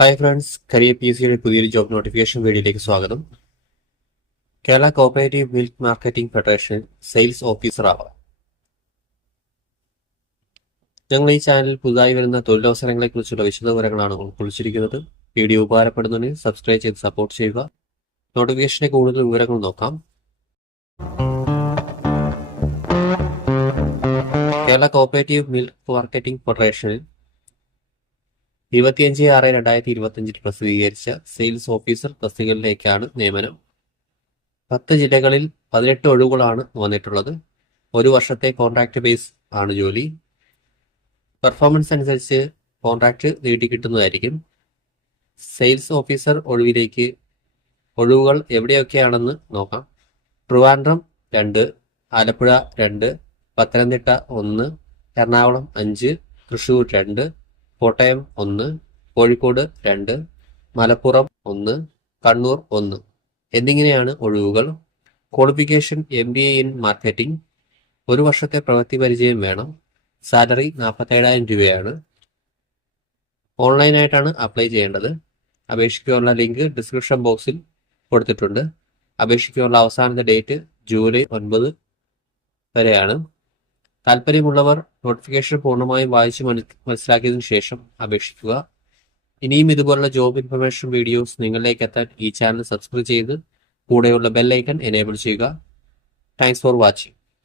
Hi friends, career P S സിയുടെ പുതിയൊരു job notification വീഡിയോയിലേക്ക് സ്വാഗതം. Kerala cooperative milk marketing federation sales officer ആവാം. ഞങ്ങൾ ഈ ചാനലിൽ പുതുതായി വരുന്ന തൊഴിലവസരങ്ങളെ കുറിച്ചുള്ള വിശദവിവരങ്ങളാണ് ഉൾക്കൊള്ളിച്ചിരിക്കുന്നത്. വീഡിയോ ഉപകാരപ്പെടുന്നതിന് സബ്സ്ക്രൈബ് ചെയ്ത് സപ്പോർട്ട് ചെയ്യുക. നോട്ടിഫിക്കേഷന്റെ കൂടുതൽ വിവരങ്ങൾ നോക്കാം. കേരള കോഓപ്പറേറ്റീവ് മിൽക്ക് മാർക്കറ്റിംഗ് ഫെഡറേഷനിൽ 25/6/2025 പ്രസിദ്ധീകരിച്ച സെയിൽസ് ഓഫീസർ തസ്തികയിലേക്കാണ് നിയമനം. 10 ജില്ലകളിൽ 18 ഒഴിവുകളാണ് വന്നിട്ടുള്ളത്. 1 വർഷത്തെ കോൺട്രാക്ട് ബേസ് ആണ് ജോലി. പെർഫോമൻസ് അനുസരിച്ച് കോൺട്രാക്ട് നീട്ടിക്കിട്ടുന്നതായിരിക്കും. സെയിൽസ് ഓഫീസർ ഒഴിവുകൾ എവിടെയൊക്കെയാണെന്ന് നോക്കാം. ട്രിവാൻഡ്രം 2, ആലപ്പുഴ 2, പത്തനംതിട്ട 1, എറണാകുളം 5, തൃശൂർ 2, കോട്ടയം 1, കോഴിക്കോട് 2, മലപ്പുറം 1, കണ്ണൂർ 1 എന്നിങ്ങനെയാണ് ഒഴിവുകൾ. Qualification MBA in marketing. 1 വർഷത്തെ പ്രവൃത്തി പരിചയം വേണം. സാലറി 47,000 രൂപയാണ്. ഓൺലൈനായിട്ടാണ് അപ്ലൈ ചെയ്യേണ്ടത്. അപേക്ഷിക്കാനുള്ള ലിങ്ക് ഡിസ്ക്രിപ്ഷൻ ബോക്സിൽ കൊടുത്തിട്ടുണ്ട്. അപേക്ഷിക്കാനുള്ള അവസാനത്തെ ഡേറ്റ് ജൂലൈ 9 വരെയാണ്. താല്പര്യമുള്ളവർ നോട്ടിഫിക്കേഷൻ പൂർണ്ണമായും വായിച്ച് മനസ്സിലാക്കിയതിനു ശേഷം അപേക്ഷിക്കുക. ഇനിയും ഇതുപോലുള്ള ജോബ് ഇൻഫർമേഷൻ വീഡിയോസ് നിങ്ങളിലേക്ക് എത്താൻ ഈ ചാനൽ സബ്സ്ക്രൈബ് ചെയ്ത് കൂടെയുള്ള ബെൽ ഐക്കൺ എനേബിൾ ചെയ്യുക. Thanks for watching.